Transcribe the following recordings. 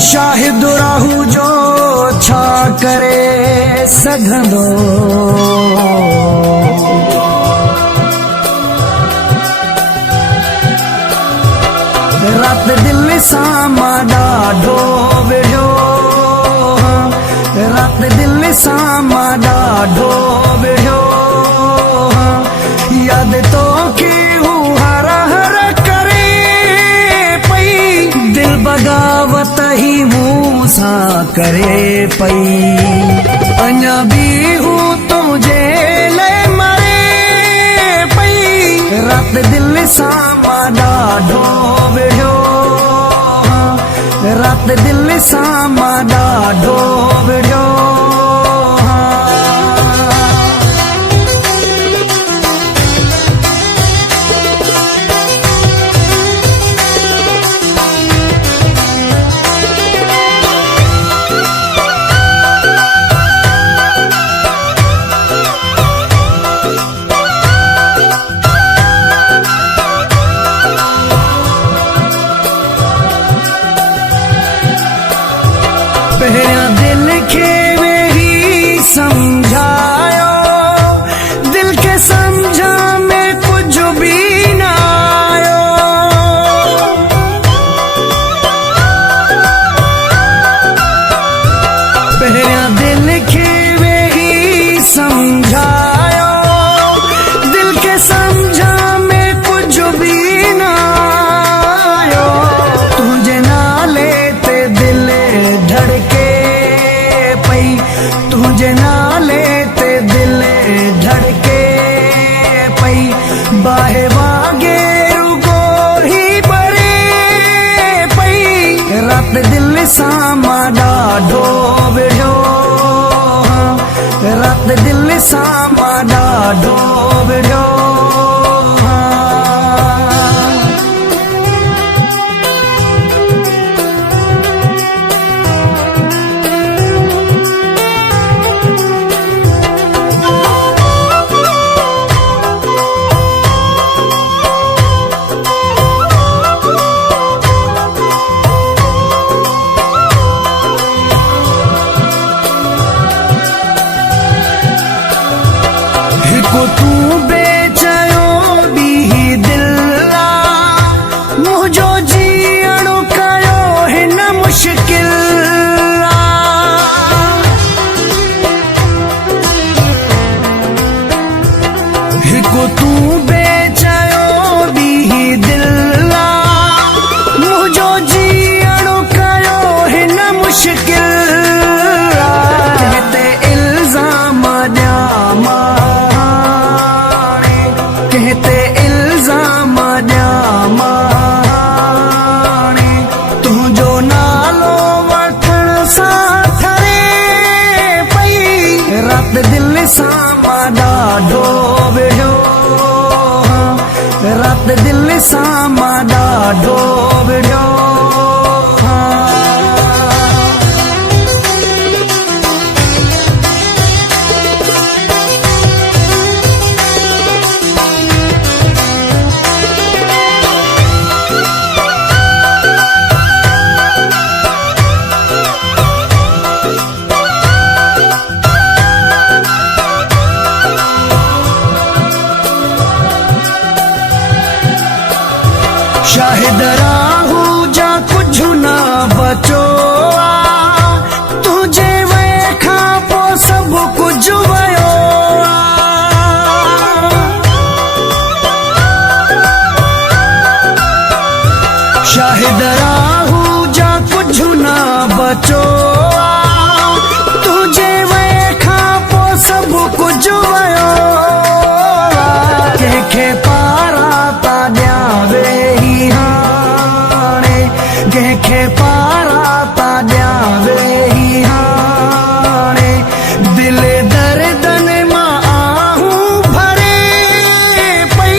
शाहिद राहू जो छा करे सघंदो। रात दिल सां मां ॾाढो विढ़ियो, रात दिल सां मां ॾाढो विढ़ियो। याद तो की हू हर हर करे पई, दिल बगावत ही मूं सां करे पई। अञा भी हू तुझे लाइ मरे पई। रात दिल सां मां ॾाढो विढ़ियो, रात दिल सां मां ॾाढो विढ़ियो। पहिरियां दिल खे वेही समझायो, दिल के समझा में कुछ भी न आयो। पहिरियां दिल खे वेही समझायो, दिल के समझा में कुछ भी न आयो। तुझे नाले ते दिल धड़के पई, तुझे नाले ते दिल धड़के पई। बाहे वागे रुगो ही बरे पई। रात दिल सां मां ॾाढो विढ़ियो, रात दिल सां मां ॾाढो विढ़ियो। तू बेचयो ॿी दिल आ, मुंहिंजो जीअण कयो हिन मुश्किल आ। हिकु तू बेचयो ॿी दिल आ, मुंहिंजो जीअण कयो हिन मुश्किल आ। कहते इल्ज़ाम ॾियां मां, कहते इल्ज़ाम ॾियां मां, तुंहिंजो नालो वठण सां ठरे पई। रात दिल सां मां ॾाढो विढ़ियो, रात दिल सां मां ॾाढो विढ़ियो। शाहिद राहू जा कुछ ना बचो आ, तुझे वे खां पोइ सभु कुझु वयो आ। शाहिद राहू जा कुछ ना बचो आ, तुझे वे खां पोइ सभु कुझु वयो आ। कंहिंखे पारा ता ॾियां वेही हाणे, कंहिंखे पारा ता ॾियां वेही हाणे। दिल दर्दन मां आहूं भरे पई।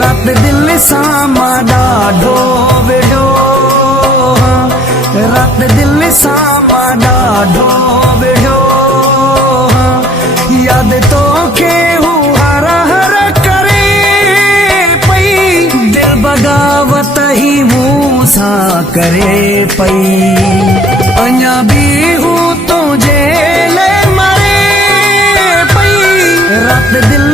रात दिल सां मां ॾाढो विढ़ियो, रात दिल सां मां ॾाढो विढ़ियो। याद तो खे हू हर हर करे पई। दिल बगावत ही मूं सां सां करे पई अञा बि हू तुंहिंजे लाइ मरे पई रात दिल